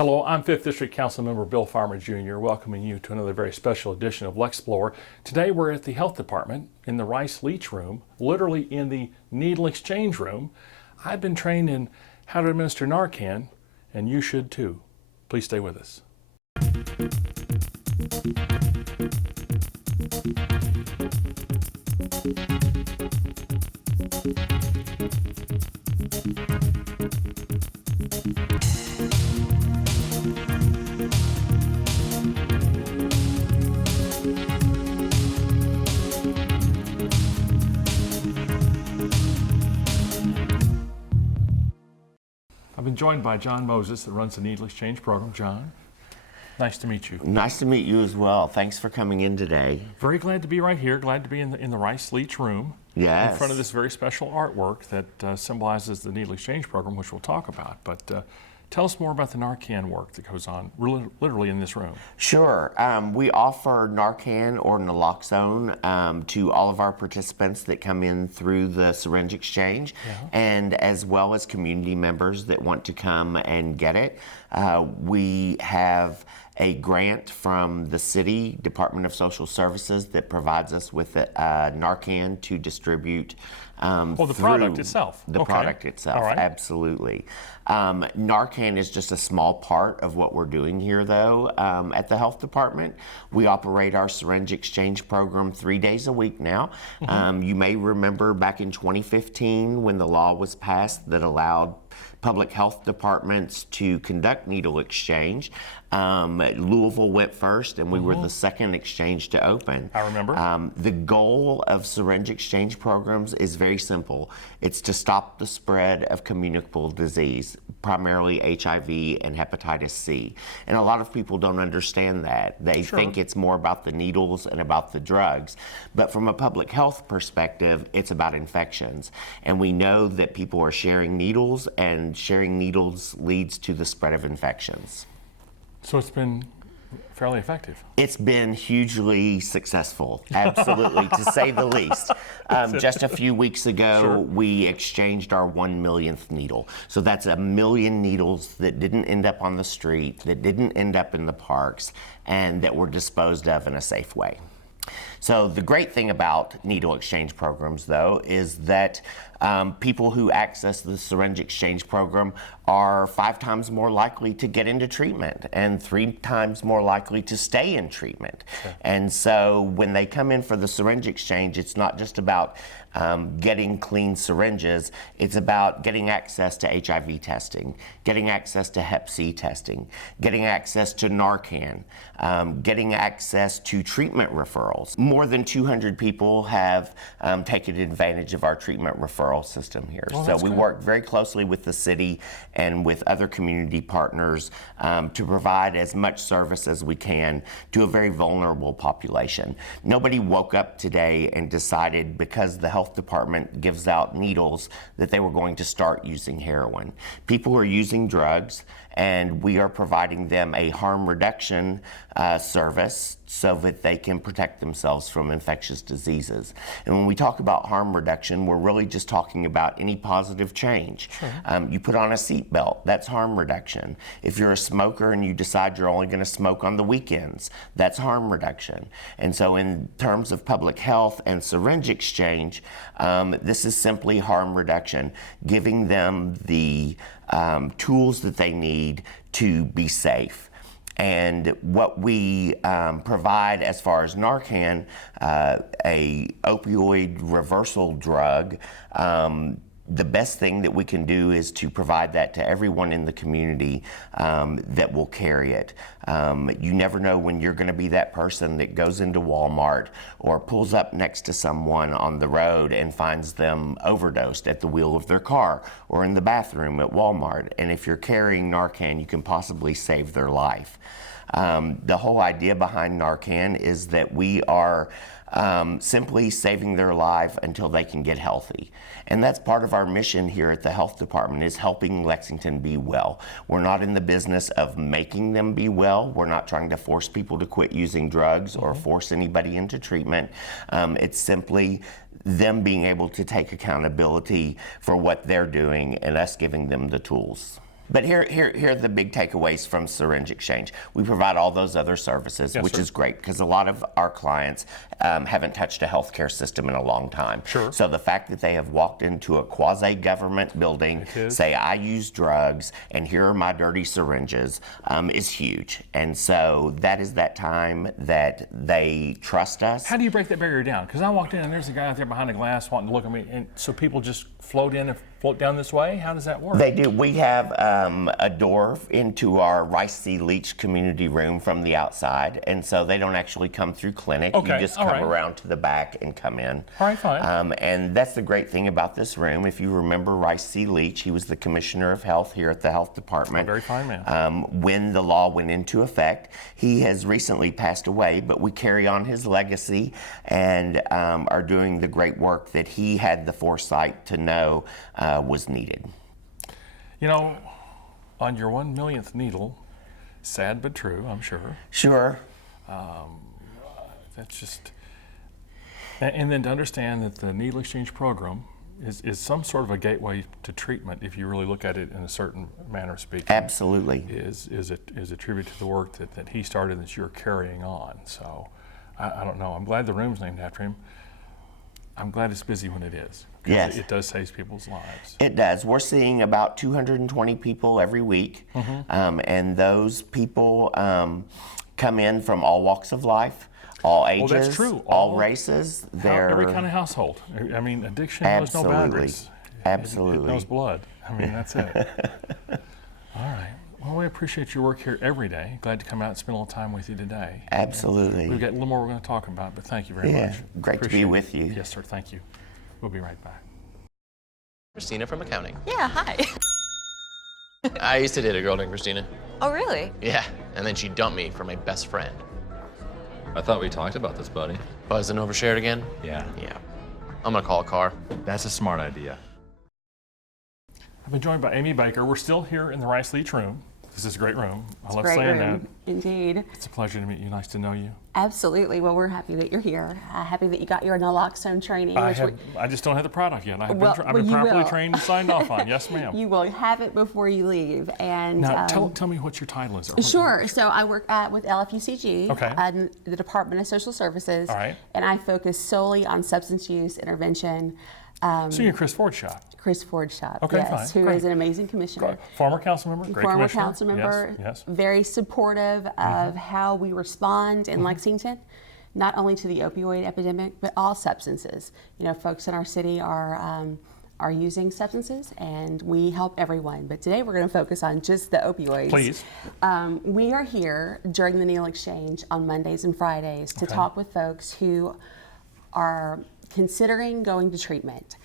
Hello, I'm 5th District Councilmember Bill Farmer Jr., welcoming you to another very special edition of Lexplore. Today we're at the Health Department in the Rice Leach Room, literally in the needle exchange room. I've been trained in how to administer Narcan, and you should too. Please stay with us. I've been joined by John Moses that runs the Needle Exchange Program. John, nice to meet you. Nice to meet you as well. Thanks for coming in today. Very glad to be right here. Glad to be in the Rice Leach Room. Yes. In front of this very special artwork that symbolizes the Needle Exchange Program, which we'll talk about. But tell us more about the Narcan work that goes on literally in this room. Sure. We offer Narcan or naloxone to all of our participants that come in through the syringe exchange, and as well as community members that want to come and get it. We have a grant from the city Department of Social Services that provides us with Narcan to distribute the product itself. The product itself, right. Absolutely. Narcan is just a small part of what we're doing here, though. At the health department, we operate our syringe exchange program 3 days a week now. You may remember back in 2015 when the law was passed that allowed public health departments to conduct needle exchange. Louisville went first, and we were the second exchange to open. I remember. The goal of syringe exchange programs is very simple. It's to stop the spread of communicable disease, primarily HIV and hepatitis C. And a lot of people don't understand that. They think it's more about the needles and about the drugs. But from a public health perspective, it's about infections. And we know that people are sharing needles, and sharing needles leads to the spread of infections. So it's been fairly effective. It's been hugely successful, absolutely, to say the least. Just a few weeks ago, we exchanged our 1 millionth needle. So that's 1 million needles that didn't end up on the street, that didn't end up in the parks, and that were disposed of in a safe way. So the great thing about needle exchange programs, though, is that people who access the syringe exchange program are 5 times more likely to get into treatment and 3 times more likely to stay in treatment. And so when they come in for the syringe exchange, it's not just about getting clean syringes, it's about getting access to HIV testing, getting access to Hep C testing, getting access to Narcan, getting access to treatment referrals. More than 200 people have taken advantage of our treatment referral system here. So we work very closely with the city and with other community partners to provide as much service as we can to a very vulnerable population. Nobody woke up today and decided because the health department gives out needles that they were going to start using heroin. People are using drugs, and we are providing them a harm reduction service so that they can protect themselves from infectious diseases. And when we talk about harm reduction, we're really just talking about any positive change. You put on a seatbelt, that's harm reduction. If you're a smoker and you decide you're only going to smoke on the weekends, that's harm reduction. And so in terms of public health and syringe exchange, this is simply harm reduction, giving them the tools that they need to be safe. And what we provide as far as Narcan, a opioid reversal drug, the best thing that we can do is to provide that to everyone in the community that will carry it. You never know when you're going to be that person that goes into Walmart or pulls up next to someone on the road and finds them overdosed at the wheel of their car or in the bathroom at Walmart. And if you're carrying Narcan, you can possibly save their life. The whole idea behind Narcan is that we are simply saving their life until they can get healthy. And that's part of our mission here at the health department, is helping Lexington be well. We're not in the business of making them be well. We're not trying to force people to quit using drugs or force anybody into treatment. It's simply them being able to take accountability for what they're doing and us giving them the tools. But here are the big takeaways from Syringe Exchange. We provide all those other services, Yes, which sir. is great because a lot of our clients haven't touched a healthcare system in a long time. Sure. So the fact that they have walked into a quasi-government building, say, I use drugs, and here are my dirty syringes, is huge. And so that is that time that they trust us. How do you break that barrier down? Because I walked in and there's a guy out there behind the glass wanting to look at me, and so people just float in and float down this way? How does that work? They do. We have a door into our Rice C. Leach community room from the outside, and so they don't actually come through clinic. Okay, You just all come right. around to the back and come in. All right, fine. And that's the great thing about this room. If you remember Rice C. Leach, he was the Commissioner of Health here at the Health Department. A very fine man. When the law went into effect. He has recently passed away, but we carry on his legacy and are doing the great work that he had the foresight to know was needed. You know, on your 1 millionth needle, sad but true, I'm sure. Sure. That's just, and then to understand that the needle exchange program is some sort of a gateway to treatment, if you really look at it in a certain manner of speaking. Absolutely. Is a tribute to the work that he started and that you're carrying on. So, I don't know. I'm glad the room's named after him. I'm glad it's busy when it is. 'Cause Yes. it does save people's lives. It does. We're seeing about 220 people every week, and those people come in from all walks of life, all ages, that's true. all races. Every kind of household. I mean, addiction knows no Absolutely. boundaries. Absolutely. It knows blood. I mean, that's it. All right. Well, we appreciate your work here every day. Glad to come out and spend a little time with you today. Absolutely. We've got a little more we're going to talk about, but thank you very Yeah, much. great to Appreciate be it. with you. Yes, sir. Thank you. We'll be right back. Christina from accounting. Yeah, hi. I used to date a girl named Christina. Oh, really? Yeah, and then she dumped me for my best friend. I thought we talked about this, buddy. Buzzed and overshared again? Yeah. Yeah. I'm gonna call a car. That's a smart idea. I've been joined by Amy Baker. We're still here in the Rice Leach room. This is a great room. I love Great saying room, indeed. that. It's a pleasure to meet you. Nice to know you. Absolutely. Well, we're happy that you're here. Happy that you got your naloxone training. I just don't have the product yet. I've Well, been you properly will. trained and signed off on. Yes, ma'am. You will have it before you leave. And Now, tell me what your title is. Sure. So I work with LFUCG Okay. in the Department of Social Services. All right. And I focus solely on substance use intervention. So you're Chris Ford's shop. Chris Ford's shop, Okay, yes, fine. who Great. is an amazing commissioner. Former council member, great Former commissioner. council member, Yes, yes. very supportive of how we respond in Lexington, not only to the opioid epidemic, but all substances. You know, folks in our city are using substances, and we help everyone. But today we're going to focus on just the opioids. Please. We are here during the needle exchange on Mondays and Fridays to Okay. talk with folks who are considering going to treatment.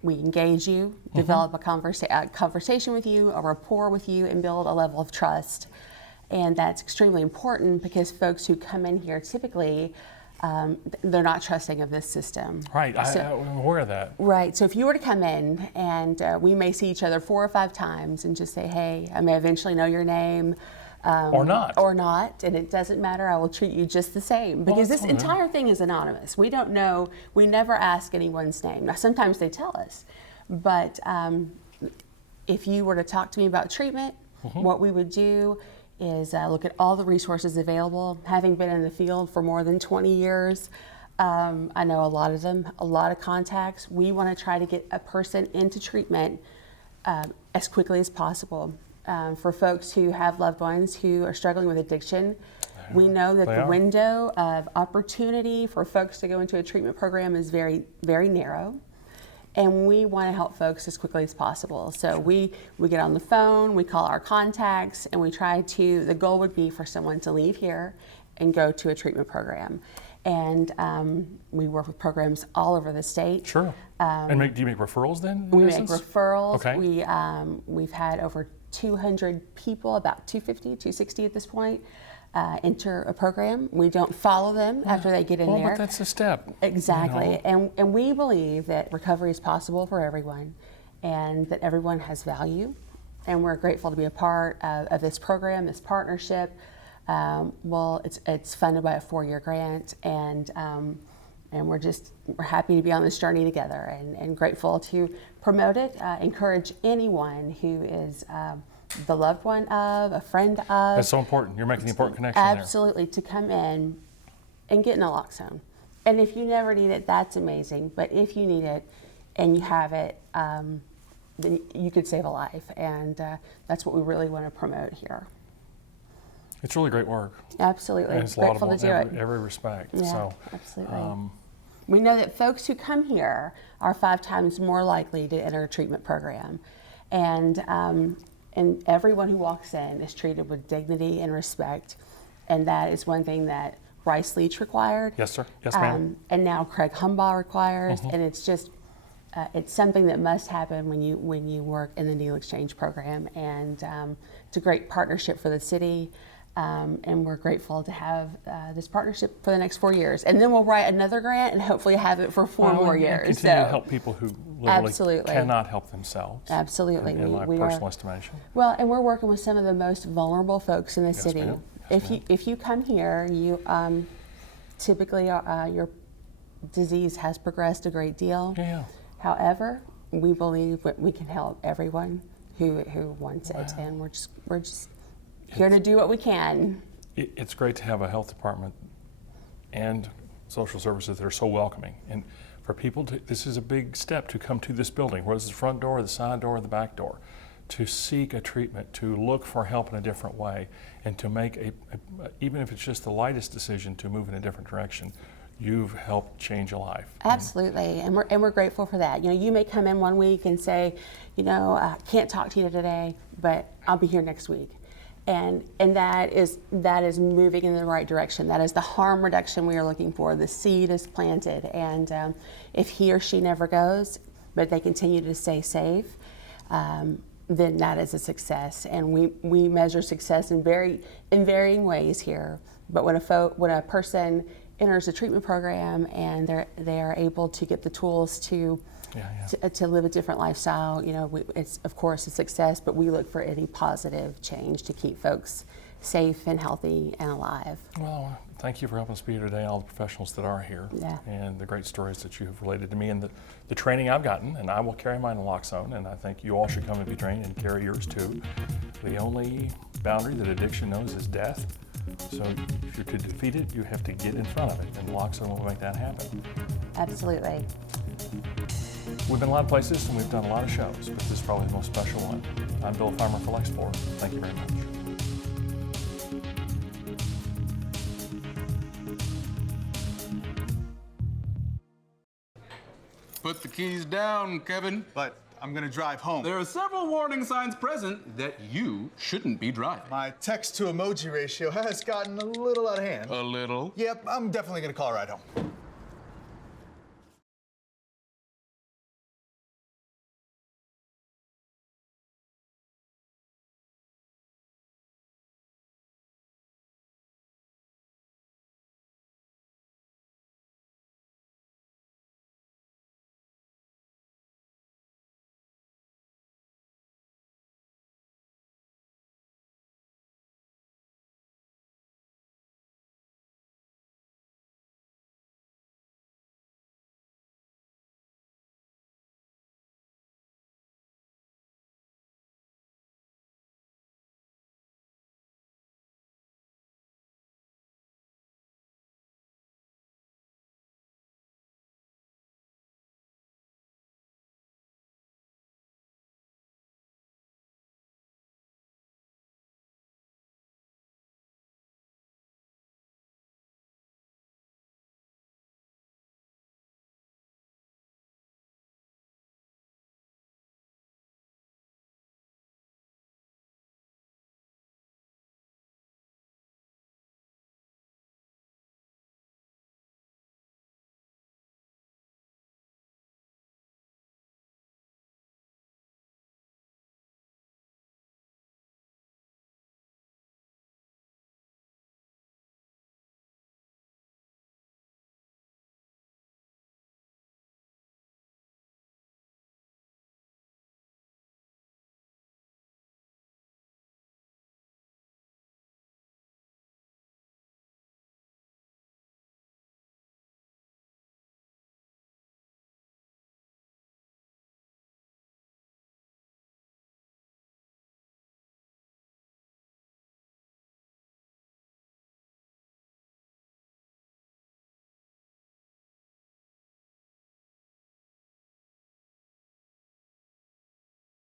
We engage you, develop a conversation with you, a rapport with you, and build a level of trust. And that's extremely important because folks who come in here typically, they're not trusting of this system. Right, So- I'm aware of that. Right. So if you were to come in and we may see each other 4 or 5 times and just say, hey, I may eventually know your name. Or not. Or not, and it doesn't matter. I will treat you just the same because that's this fine. entire thing is anonymous. We don't know. We never ask anyone's name. Now, sometimes they tell us, but if you were to talk to me about treatment, what we would do is look at all the resources available. Having been in the field for more than 20 years, I know a lot of them, a lot of contacts. We want to try to get a person into treatment as quickly as possible. For folks who have loved ones who are struggling with addiction, we know that They the are. window of opportunity for folks to go into a treatment program is very, very narrow. And we want to help folks as quickly as possible. So we get on the phone, we call our contacts, and we try to, the goal would be for someone to leave here and go to a treatment program. And we work with programs all over the state. Sure. And do you make referrals then? in We make essence? referrals. Okay. We've had over 200 people, about 250, 260 at this point, enter a program. We don't follow them after they get in Well, there. but that's a step. Exactly. You know? And we believe that recovery is possible for everyone and that everyone has value. And we're grateful to be a part of this program, this partnership. Well, it's funded by a 4-year grant, and we're happy to be on this journey together, and grateful to promote it. Encourage anyone who is the loved one of, a friend of. That's so important. You're making the important connection Absolutely, to come in and get naloxone. And if you never need it, that's amazing. But if you need it and you have it, then you could save a life. And that's what we really want to promote here. It's really great work. Absolutely. And it's Grateful laudable to do in it. every respect. Yeah, So, absolutely. We know that folks who come here are 5 times more likely to enter a treatment program. And everyone who walks in is treated with dignity and respect. And that is one thing that Rice Leach required. Yes, sir. Yes, ma'am. And now Craig Humbaugh requires. And it's just, it's something that must happen when you work in the needle exchange program. And it's a great partnership for the city. And we're grateful to have this partnership for the next 4 years. And then we'll write another grant and hopefully have it for 4 more years. And continue to help people who literally Absolutely. cannot help themselves. Absolutely. In my personal estimation. Well, and we're working with some of the most vulnerable folks in the city. ma'am. Yes, If you come here, you typically your disease has progressed a great deal. Yeah. However, we believe that we can help everyone who wants it, and we're just here to do what we can. It's great to have a health department and social services that are so welcoming. And for people to, this is a big step to come to this building, whether it's the front door, the side door, or the back door, to seek a treatment, to look for help in a different way, and to make even if it's just the lightest decision to move in a different direction. You've helped change a life. Absolutely, and we're grateful for that. You know, you may come in one week and say, you know, I can't talk to you today, but I'll be here next week. And that is moving in the right direction. That is the harm reduction we are looking for. The seed is planted, and if he or she never goes, but they continue to stay safe, then that is a success. And we measure success in varying ways here. But when a person enters a treatment program and they are able to get the tools to live a different lifestyle, you know, it's of course a success, but we look for any positive change to keep folks safe and healthy and alive. Well, thank you for helping us be here today, all the professionals that are here, and the great stories that you have related to me, and the training I've gotten, and I will carry my naloxone, and I think you all should come and be trained and carry yours too. The only boundary that addiction knows is death. So if you're to defeat it, you have to get in front of it, and naloxone will make that happen. Absolutely. We've been a lot of places and we've done a lot of shows, but this is probably the most special one. I'm Bill Farmer for Lexplore. Thank you very much. Put the keys down, Kevin. But I'm gonna drive home. There are several warning signs present that you shouldn't be driving. My text to emoji ratio has gotten a little out of hand. A little. Yep, I'm definitely gonna call a ride home.